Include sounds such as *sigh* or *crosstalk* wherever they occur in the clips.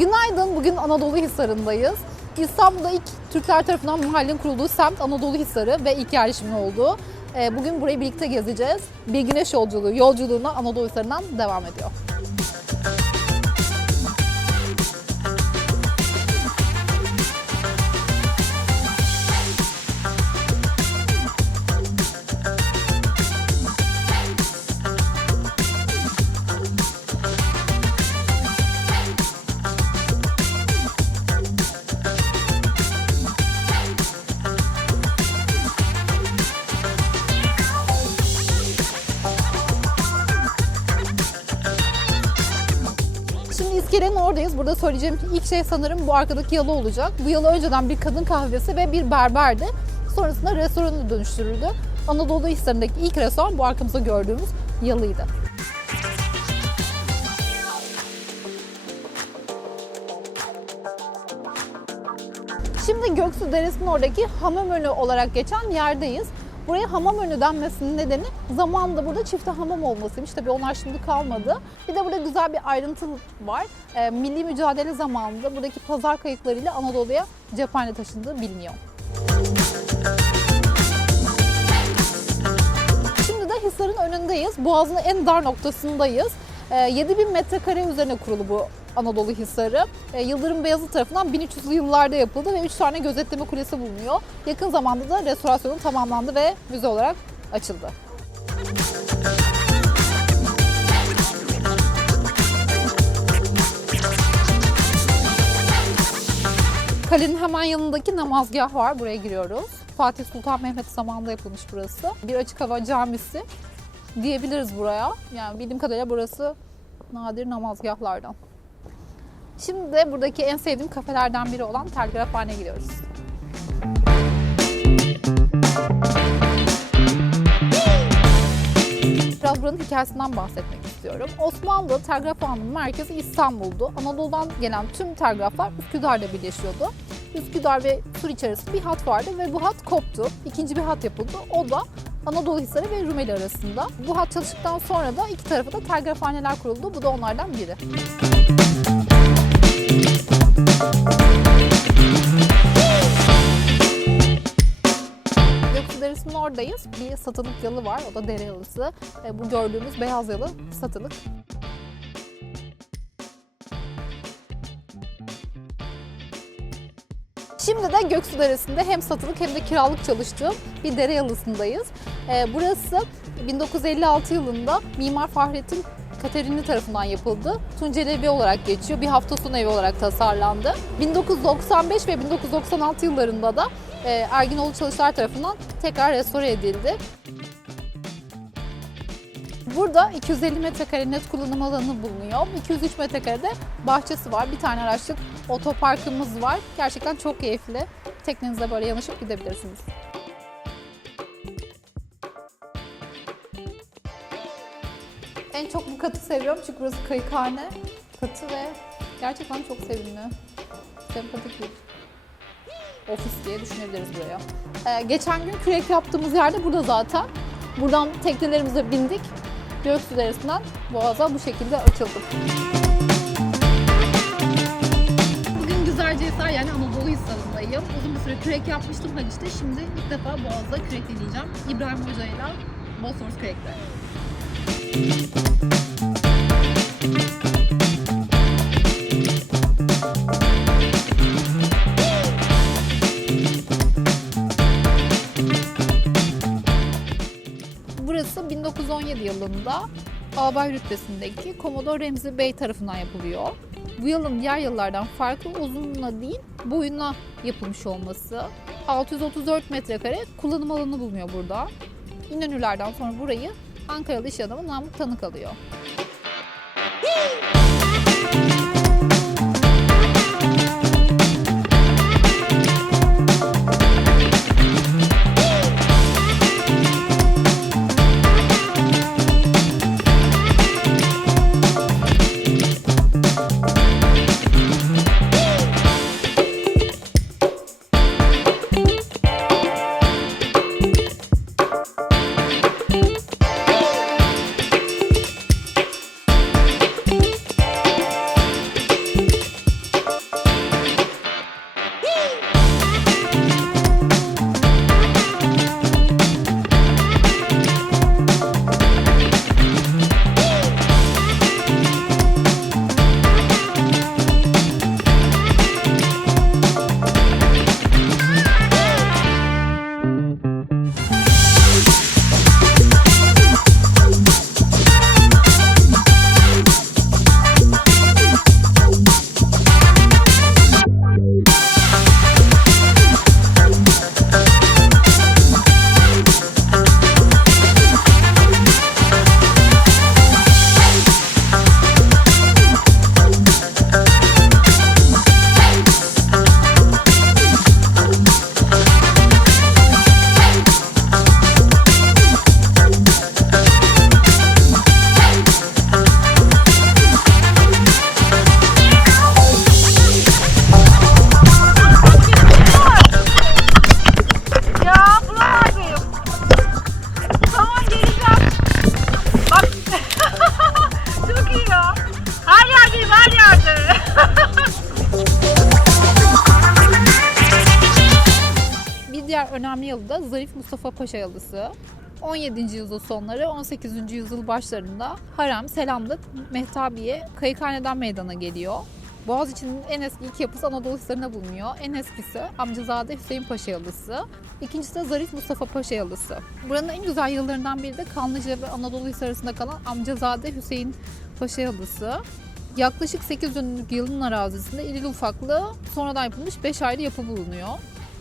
Günaydın, bugün Anadolu Hisarı'ndayız. İstanbul'da ilk Türkler tarafından mahallenin kurulduğu semt Anadolu Hisarı ve ilk yerleşimin olduğu. Ee, Bugün burayı birlikte gezeceğiz. Bir güneş yolculuğu, yolculuğuna Anadolu Hisarı'ndan devam ediyor. İskelenin oradayız. Burada söyleyeceğim ilk şey sanırım bu arkadaki yalı olacak. Bu yalı önceden bir kadın kahvesi ve bir berberdi. Sonrasında restorana dönüştürüldü. Anadolu Hisarı'ndaki ilk restoran bu arkamızda gördüğümüz yalıydı. Şimdi Göksu Deresi'nin oradaki hamam önü olarak geçen yerdeyiz. Buraya hamam önü denmesinin nedeni zamanında burada çifte hamam olmasıymış. Tabii onlar şimdi kalmadı. Bir de burada güzel bir ayrıntı var. Ee, milli mücadele zamanında buradaki pazar kayıklarıyla Anadolu'ya cephane taşındığı biliniyor. Şimdi de Hisar'ın önündeyiz. Boğaz'ın en dar noktasındayız. Ee, 7000 metrekare üzerine kurulu bu Anadolu Hisarı. Ee, Yıldırım Beyazıt tarafından 1300'lü yıllarda yapıldı ve 3 tane gözetleme kulesi bulunuyor. Yakın zamanda da restorasyonu tamamlandı ve müze olarak açıldı. Kalenin hemen yanındaki namazgah var. Buraya giriyoruz. Fatih Sultan Mehmet zamanında yapılmış burası. Bir açık hava camisi diyebiliriz buraya. Yani bildiğim kadarıyla burası nadir namazgahlardan. Şimdi de buradaki en sevdiğim kafelerden biri olan Telgrafhane'ye gidiyoruz. Biraz buranın hikayesinden bahsetmek istiyorum. Osmanlı Telgrafhane'nin merkezi İstanbul'du. Anadolu'dan gelen tüm telgraflar Üsküdar'da birleşiyordu. Üsküdar ve Sur içerisinde bir hat vardı ve bu hat koptu. İkinci bir hat yapıldı. O da Anadolu Hisarı ve Rumeli arasında. Bu hat çalıştıktan sonra da iki tarafa da telgrafhaneler kuruldu. Bu da onlardan biri. Deresi'nin oradayız. Bir satılık yalı var. O da dere yalısı. E, bu gördüğümüz beyaz yalı satılık. Şimdi de Göksu Deresi'nde hem satılık hem de kiralık çalıştığım bir dere yalısındayız. Ee, burası 1956 yılında Mimar Fahrettin Katerini tarafından yapıldı. Tunceli Evi olarak geçiyor. Bir hafta sonu evi olarak tasarlandı. 1995 ve 1996 yıllarında da e, Erginoğlu Çalışlar tarafından tekrar restore edildi. Burada 250 metrekare net kullanım alanı bulunuyor. 203 metrekarede bahçesi var. Bir tane araçlık otoparkımız var. Gerçekten çok keyifli. Teknenize böyle yanaşıp gidebilirsiniz. En çok bu katı seviyorum çünkü burası kayıkhane katı ve gerçekten çok sevimli. Sempatik bir ofis diye düşünebiliriz buraya. Ee, geçen gün kürek yaptığımız yerde burada zaten. Buradan teknelerimize bindik. Göksu Deresi'nden Boğaz'a bu şekilde açıldık. Bugün Güzelce Hisar yani Anadolu Hisarı'ndayım. Uzun bir süre kürek yapmıştım Haliç'te. Şimdi ilk defa Boğaz'da kürek deneyeceğim. İbrahim Hoca ile Bosphorus kürekte. Yılında albay rütbesindeki Komodor Remzi Bey tarafından yapılıyor. Bu yılın diğer yıllardan farklı uzunluğuna değil boyuna yapılmış olması. 634 metrekare kullanım alanı bulunuyor burada. İnönülerden sonra burayı Ankaralı iş adamı Namık Tanık alıyor. Mustafa Paşa yalısı. 17. yüzyıl sonları 18. yüzyıl başlarında harem, selamlık, mehtabiye, kayıkhaneden meydana geliyor. Boğaziçi'nin en eski iki yapısı Anadolu Hisarı'nda bulunuyor. En eskisi Amcazade Hüseyin Paşa yalısı. İkincisi de Zarif Mustafa Paşa yalısı. Buranın en güzel yalılarından biri de Kanlıca ve Anadolu Hisarı arasında kalan Amcazade Hüseyin Paşa yalısı. Yaklaşık 8 dönümlük yılın arazisinde irili ufaklı sonradan yapılmış 5 ayrı yapı bulunuyor.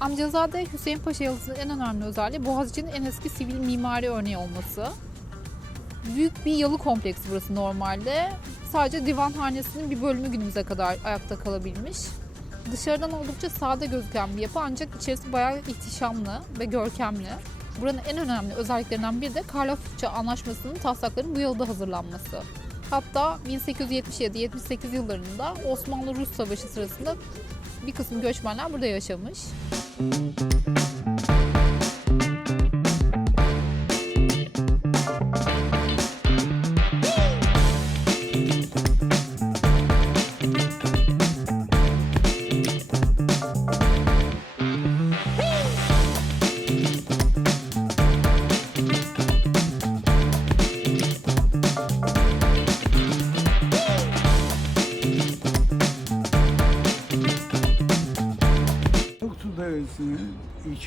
Amcazade Hüseyin Paşa Yalısı'nın en önemli özelliği Boğaziçi'nin en eski sivil mimari örneği olması. Büyük bir yalı kompleksi burası normalde. Sadece divanhanesinin bir bölümü günümüze kadar ayakta kalabilmiş. Dışarıdan oldukça sade gözüken bir yapı ancak içerisi bayağı ihtişamlı ve görkemli. Buranın en önemli özelliklerinden biri de Karlofça Anlaşması'nın taslaklarının bu yılda hazırlanması. Hatta 1877-78 yıllarında Osmanlı-Rus Savaşı sırasında bir kısım göçmenler burada yaşamış. Thank you.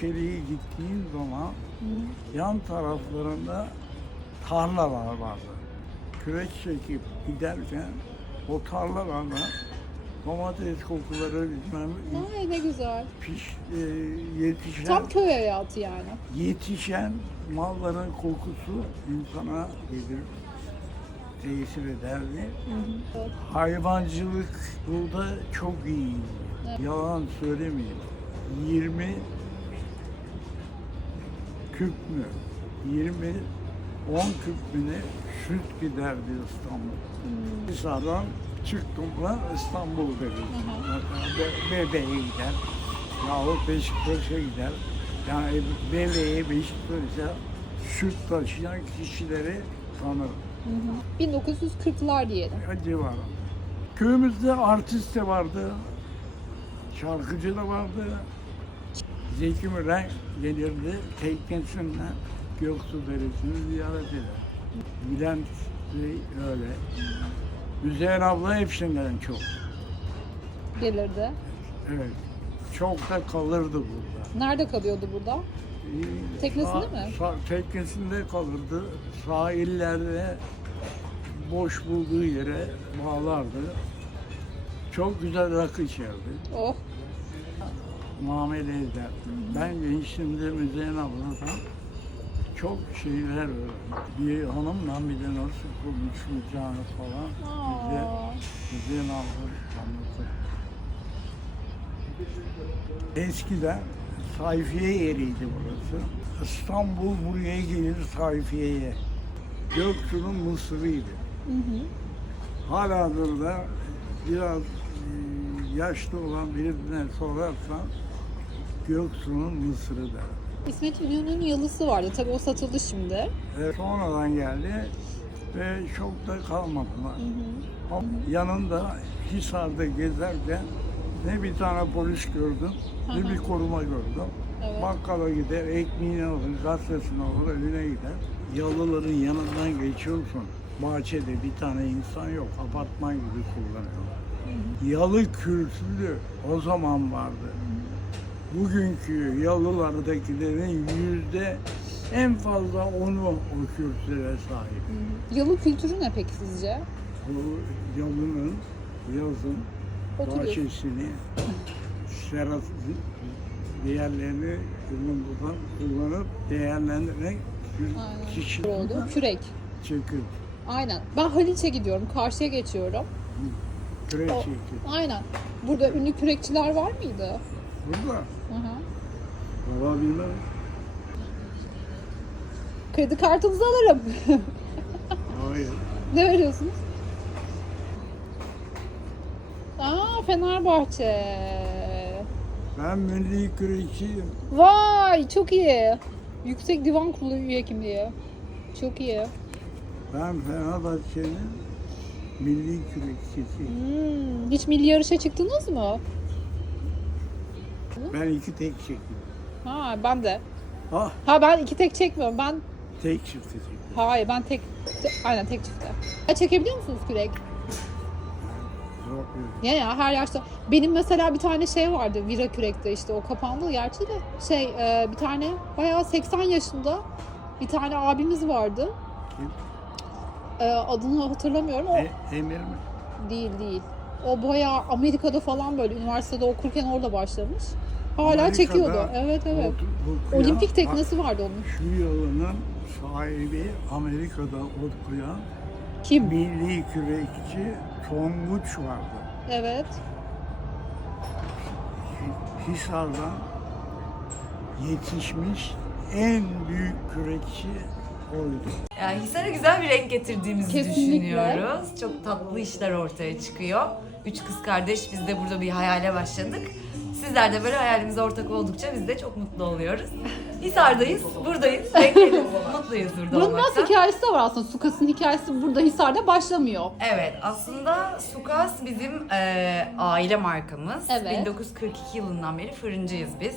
İçeriye gittiğin zaman yan taraflarında tarlalar vardı. Kürek çekip giderken o tarlalarda domates kokuları bilmem Ay ne güzel. piş, e, yetişen, Tam köy hayatı yani. yetişen malların kokusu insana gelir, tesir ederdi. Hayvancılık burada çok iyi. Yalan söylemeyeyim. 20 küp mü? 20 10 küp mü ne süt giderdi İstanbul. Hisar'dan çıktım mı İstanbul dedim. Be- Bebeğe gider. Yahut Beşiktaş'a gider. Yani Bebeğe, Beşiktaş'a süt taşıyan kişileri tanırım. 1940'lar diyelim. civarı. Köyümüzde artist de vardı, şarkıcı da vardı. Zeki Müren gelirdi, teknesinden Göksu Deresi'ni ziyaret eder. Bülent Bey öyle. Üzeyir abla hepsinden çok. Gelirdi. Evet. Çok da kalırdı burada. Nerede kalıyordu burada? Ee, Teknesinde mi? teknesinde kalırdı. Sahillerde boş bulduğu yere bağlardı. Çok güzel rakı içerdi. Oh. Muamele ederdi. Ben gençliğimde Müzeyyen abladan çok şeyler öğrendim. Bir hanımla bir de nasıl konuşmayacağını falan bize. Müzeyyen abla anlatır. Eskiden sayfiye yeriydi burası. İstanbul buraya gelir sayfiyeye. Göksu'nun Mısır'ıydı. Hı hı. Halihazırda biraz e, yaşlı olan birine sorarsan Göksu'nun Mısır'ı der. İsmet İnönü'nün yalısı vardı. Tabii o satıldı şimdi. E, sonradan geldi ve çok da kalmadılar. Ama Yanında Hisar'da gezerken ne bir tane polis gördüm, ne bir koruma gördüm. Evet. Bakkala gider, ekmeğini alır, gazetesini alır, evine gider. Yalıların yanından geçiyorsun. Bahçede bir tane insan yok, apartman gibi kullanıyorlar. Yalı kültürü o zaman vardı. Bugünkü yalılardakilerin yüzde en fazla onu o kültüre sahip. Yalı kültürü ne peki sizce? Bu yalının yazın Oturuyor. bahçesini, serat değerlerini kullanıp, kullanıp değerlendirerek kişi oldu. Kürek. çekip, Aynen. Ben Haliç'e gidiyorum. Karşıya geçiyorum. küre O- çekip. Aynen. Burada ünlü kürekçiler var mıydı? Burada Hı hı. valla bilmem. Kredi kartınızı alırım. Hayır. ne veriyorsunuz? Aa Fenerbahçe. Ben milli kürekçiyim. Vay çok iyi. Yüksek Divan Kurulu üye kimliği. Çok iyi. Ben Fenerbahçe'nin milli kürekçisiyim. Hmm, hiç milli yarışa çıktınız mı? Ben iki tek çektim. Ha ben de. Ha Ha ben iki tek çekmiyorum. Ben tek çift çekiyor. hayır ben tek te- aynen tek çifte. Ya çekebiliyor musunuz kürek? Ya ya her yaşta. Benim mesela bir tane şey vardı Vira kürekte işte o kapandı gerçi de. Şey e, bir tane bayağı 80 yaşında bir tane abimiz vardı. Kim? E, adını hatırlamıyorum. O E, Emir mi? değil değil. O bayağı Amerika'da falan böyle üniversitede okurken orada başlamış. Hala Amerika'da çekiyordu. Evet evet. okuyan- Olimpik teknesi vardı onun. Şu yılının sahibi Amerika'da okuyan Kim? milli kürekçi Tonguç vardı. Evet. Hisar'dan yetişmiş en büyük kürekçi oydu. Yani Hisar'a güzel bir renk getirdiğimizi Kesinlikle. düşünüyoruz. Çok tatlı işler ortaya çıkıyor. Üç kız kardeş biz de burada bir hayale başladık. Sizler de böyle hayalimize ortak oldukça biz de çok mutlu oluyoruz. Hisar'dayız, buradayız, bekleriz. Mutluyuz burada Bunun biraz olmaktan. hikayesi de var aslında. Sukas'ın hikayesi burada Hisar'da başlamıyor. Evet, aslında Sukas bizim e, aile markamız. Evet. 1942 yılından beri fırıncıyız biz.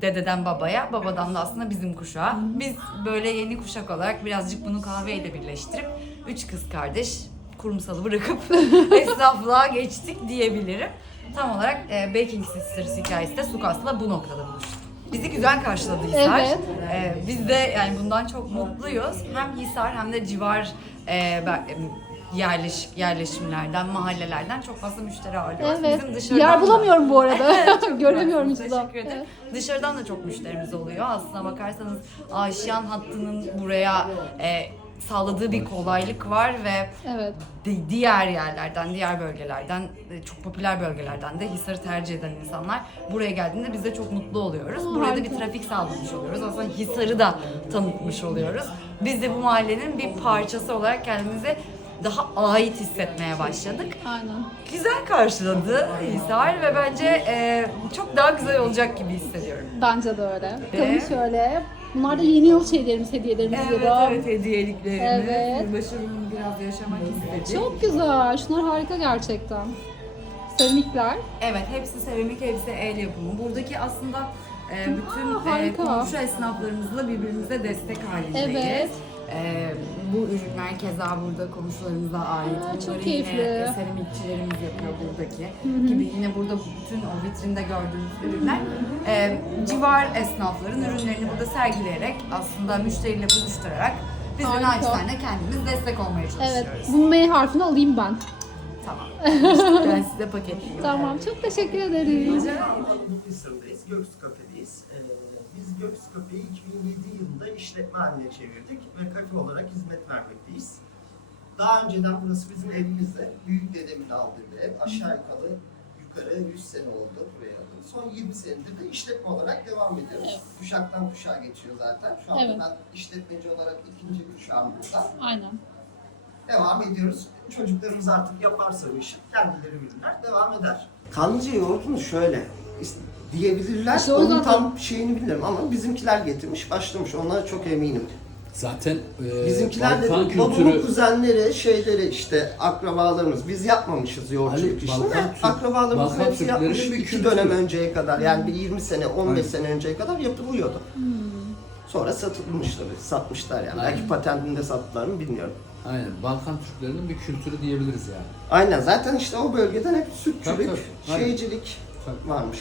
Dededen babaya, babadan da aslında bizim kuşağa. Biz böyle yeni kuşak olarak birazcık bunu kahveyle birleştirip üç kız kardeş kurumsalı bırakıp *laughs* esnaflığa geçtik diyebilirim. Tam olarak e, Baking Sisters hikayesi de Sukas'la bu noktada buluştu. Bizi güzel karşıladı Hisar. Evet. E, biz de yani bundan çok mutluyuz. Hem Hisar hem de civar e, ben- yerleş, yerleşimlerden, mahallelerden çok fazla müşteri ağırlıyoruz. Evet. Bizim dışarıdan Yer da- bulamıyorum bu arada. *laughs* *laughs* Çok Göremiyorum zaman. Teşekkür ederim. Evet. Dışarıdan da çok müşterimiz oluyor. Aslına bakarsanız Aşiyan hattının buraya e, sağladığı bir kolaylık var ve Evet. di- diğer yerlerden, diğer bölgelerden, e, çok popüler bölgelerden de Hisar'ı tercih eden insanlar buraya geldiğinde biz de çok mutlu oluyoruz. Aa, Buraya da bir trafik sağlamış oluyoruz. Aslında Hisar'ı da tanıtmış oluyoruz. Biz de bu mahallenin bir parçası olarak kendimizi daha ait hissetmeye başladık. Aynen. Güzel karşıladı Hisar ve bence e, çok daha güzel olacak gibi hissediyorum. Bence de öyle. Ve- Bakalım şöyle. Bunlar da yeni yıl şeylerimiz, hediyelerimiz Evet ya. evet hediyeliklerimiz. Evet. Yılbaşı biraz yaşamak istedik. Çok güzel. Şunlar harika gerçekten. Seramikler. Evet hepsi seramik, hepsi el yapımı. Buradaki aslında e, bütün Aa, e, harika. komşu esnaflarımızla birbirimize destek halindeyiz. Evet. E, bu ürünler keza burada komşularımıza ait. Aa, çok Bunları keyifli. Yine seramikçilerimiz yapıyor buradaki. Gibi yine burada bütün o vitrinde gördüğünüz ürünler e, civar esnafların ürünlerini burada sergileyerek aslında müşteriyle buluşturarak biz de Harika. naçizane kendimiz destek olmaya çalışıyoruz. Evet. Bunun M harfini alayım ben. Tamam. *laughs* ben size paketleyeyim. Tamam. Çok teşekkür ederiz. Mutlu İslam'dayız, Göksu Kafe'deyiz. Ee, biz Göksu Kafe'yi 2007 yılında işletme haline çevirdik ve kafe olarak hizmet vermekteyiz. Daha önceden burası bizim evimizde. Büyük dedemin aldığı bir ev. Aşağı yukarı yukarı 100 sene oldu buraya aldım. Son 20 senedir de işletme olarak devam ediyoruz. Kuşaktan kuşağa geçiyor zaten. Şu anda Evet. ben işletmeci olarak ikinci kuşağım burada. Aynen. Devam ediyoruz. Çocuklarımız artık yaparsa bu işi kendileri bilirler, devam eder. Kanlıca yoğurdunu şöyle diyebilirler. İşte Onun zaten- tam şeyini bilmiyorum ama bizimkiler getirmiş, başlamış. Ona çok eminim. Zaten e, Bizimkiler de kültürü kuzenleri, şeyleri işte akrabalarımız. Biz yapmamışız yoğurtçuluk işini. De Türk- Akrabalarımızın Balkan hepsi yapmış. bir iki kültürü. dönem önceye kadar yani bir 20 sene, 15 Aynen. sene önceye kadar yapılıyordu. Sonra satılmış tabii, satmışlar yani. Belki Aynen. patentinde sattılar mı bilmiyorum. Aynen Balkan Türklerinin bir kültürü diyebiliriz yani. Aynen zaten işte o bölgeden hep sütçülük, Tabii, şeycilik Tabii. varmış.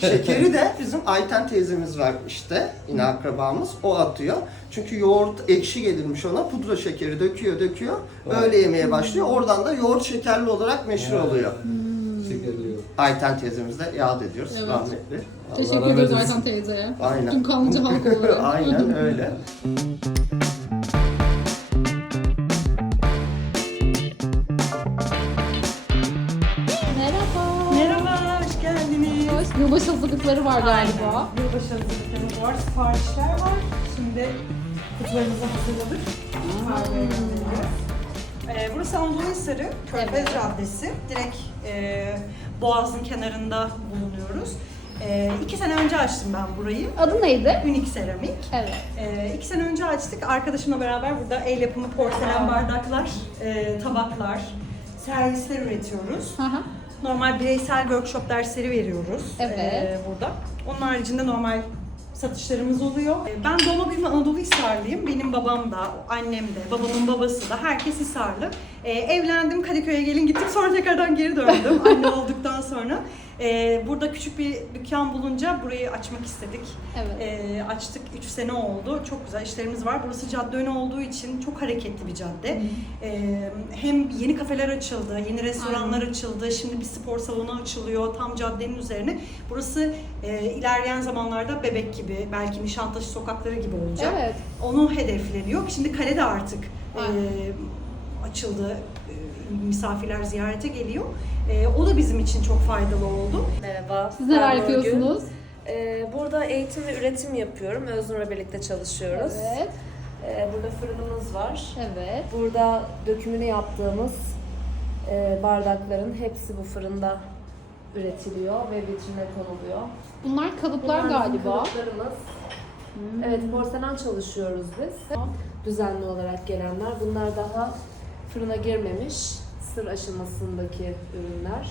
Şekeri de bizim Ayten teyzemiz var işte yine akrabamız o atıyor. Çünkü yoğurt ekşi gelirmiş ona pudra şekeri döküyor döküyor öyle yemeye başlıyor. Oradan da yoğurt şekerli olarak meşhur oluyor. Şekerliyor. Ayten teyzemizle yad ediyoruz Evet. rahmetli. Teşekkür rahmet eylesin. Ayten teyzeye. Aynen. Tüm Kanlıca halkı *laughs* olarak. Aynen öyle. *laughs* Yılbaşı hazırlıkları var galiba. Yılbaşı hazırlıklarımız var, siparişler var. Şimdi kutularımızı hazırladık. Ee, burası Anadolu Hisarı, Körfez Evet. Caddesi. Direkt e, Boğaz'ın kenarında bulunuyoruz. E, iki sene önce açtım ben burayı. Adı neydi? Unik Seramik. Evet. E, iki sene önce açtık. Arkadaşımla beraber burada el yapımı porselen bardaklar, e, tabaklar, servisler üretiyoruz. Hı hı. Normal bireysel workshop dersleri veriyoruz Evet. eee, burada. Onun haricinde normal satışlarımız oluyor. Ben doğma büyüme Anadolu Hisarlıyım. Benim babam da, annem de, babamın babası da herkes Hisarlı. Ee, evlendim, Kadıköy'e gelin gittik sonra tekrardan geri döndüm *laughs* anne olduktan sonra. Ee, burada küçük bir dükkan bulunca burayı açmak istedik. Evet. Ee, açtık 3 sene oldu. Çok güzel işlerimiz var. Burası cadde önü olduğu için çok hareketli bir cadde. Ee, hem yeni kafeler açıldı, yeni restoranlar açıldı. Şimdi bir spor salonu açılıyor tam caddenin üzerine. Burası e, ilerleyen zamanlarda bebek gibi, belki Nişantaşı sokakları gibi olacak. Evet. Onu hedefleniyor. Şimdi kale de artık e, Aynen. Açıldı. E, misafirler ziyarete geliyor. E, o da bizim için çok faydalı oldu. Merhaba. Siz neler yapıyorsunuz? Ee, burada eğitim ve üretim yapıyorum. Öznur'la birlikte çalışıyoruz. Evet. Burada fırınımız var. Evet. Burada dökümünü yaptığımız e, bardakların hepsi bu fırında üretiliyor ve vitrine konuluyor. Bunlar kalıplar Bunlar galiba. kalıplarımız. Hmm. Evet, porselen çalışıyoruz biz. Düzenli olarak gelenler. Bunlar daha fırına girmemiş. Sır aşamasındaki ürünler.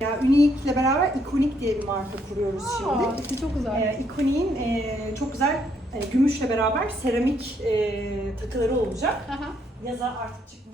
Ya Unique'le beraber ikonik diye bir marka kuruyoruz şimdi. Aa, işte çok güzel. Ee, Ikonik'in e, çok güzel e, gümüşle beraber seramik e, takıları olacak. Aha. Yaza artık çıkmış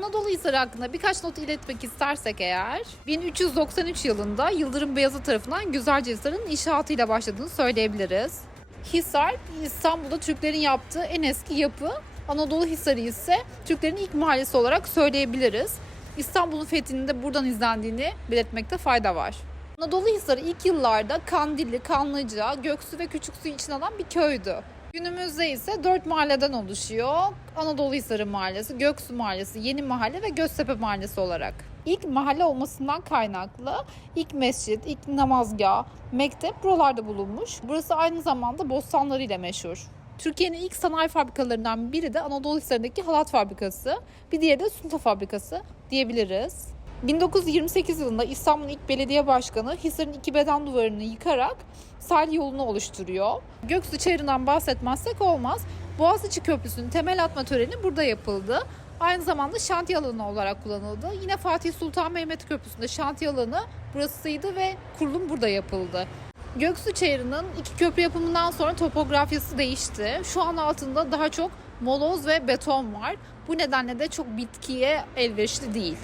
Anadolu Hisarı hakkında birkaç not iletmek istersek eğer 1393 yılında Yıldırım Beyazıt tarafından Güzelcehisar'ın inşaatıyla başladığını söyleyebiliriz. Hisar İstanbul'da Türklerin yaptığı en eski yapı. Anadolu Hisarı ise Türklerin ilk mahallesi olarak söyleyebiliriz. İstanbul'un fethinin de buradan izlendiğini belirtmekte fayda var. Anadolu Hisarı ilk yıllarda Kandilli, Kanlıca, Göksu ve Küçüksu için alan bir köydü. Günümüzde ise dört mahalleden oluşuyor. Anadolu Hisarı Mahallesi, Göksu Mahallesi, Yeni Mahalle ve Göztepe Mahallesi olarak. İlk mahalle olmasından kaynaklı ilk mescit, ilk namazgah, mektep buralarda bulunmuş. Burası aynı zamanda bostanlarıyla meşhur. Türkiye'nin ilk sanayi fabrikalarından biri de Anadolu Hisarı'ndaki halat fabrikası. Bir diğeri de sunta fabrikası diyebiliriz. 1928 yılında İstanbul'un ilk belediye başkanı Hisar'ın iki beden duvarını yıkarak sahil yolunu oluşturuyor. Göksu Çayırı'ndan bahsetmezsek olmaz. Boğaziçi Köprüsü'nün temel atma töreni burada yapıldı. Aynı zamanda şantiye alanı olarak kullanıldı. Yine Fatih Sultan Mehmet Köprüsü'nde şantiye alanı burasıydı ve kurulum burada yapıldı. Göksu Çayırı'nın iki köprü yapımından sonra topografyası değişti. Şu an altında daha çok moloz ve beton var. Bu nedenle de çok bitkiye elverişli değil.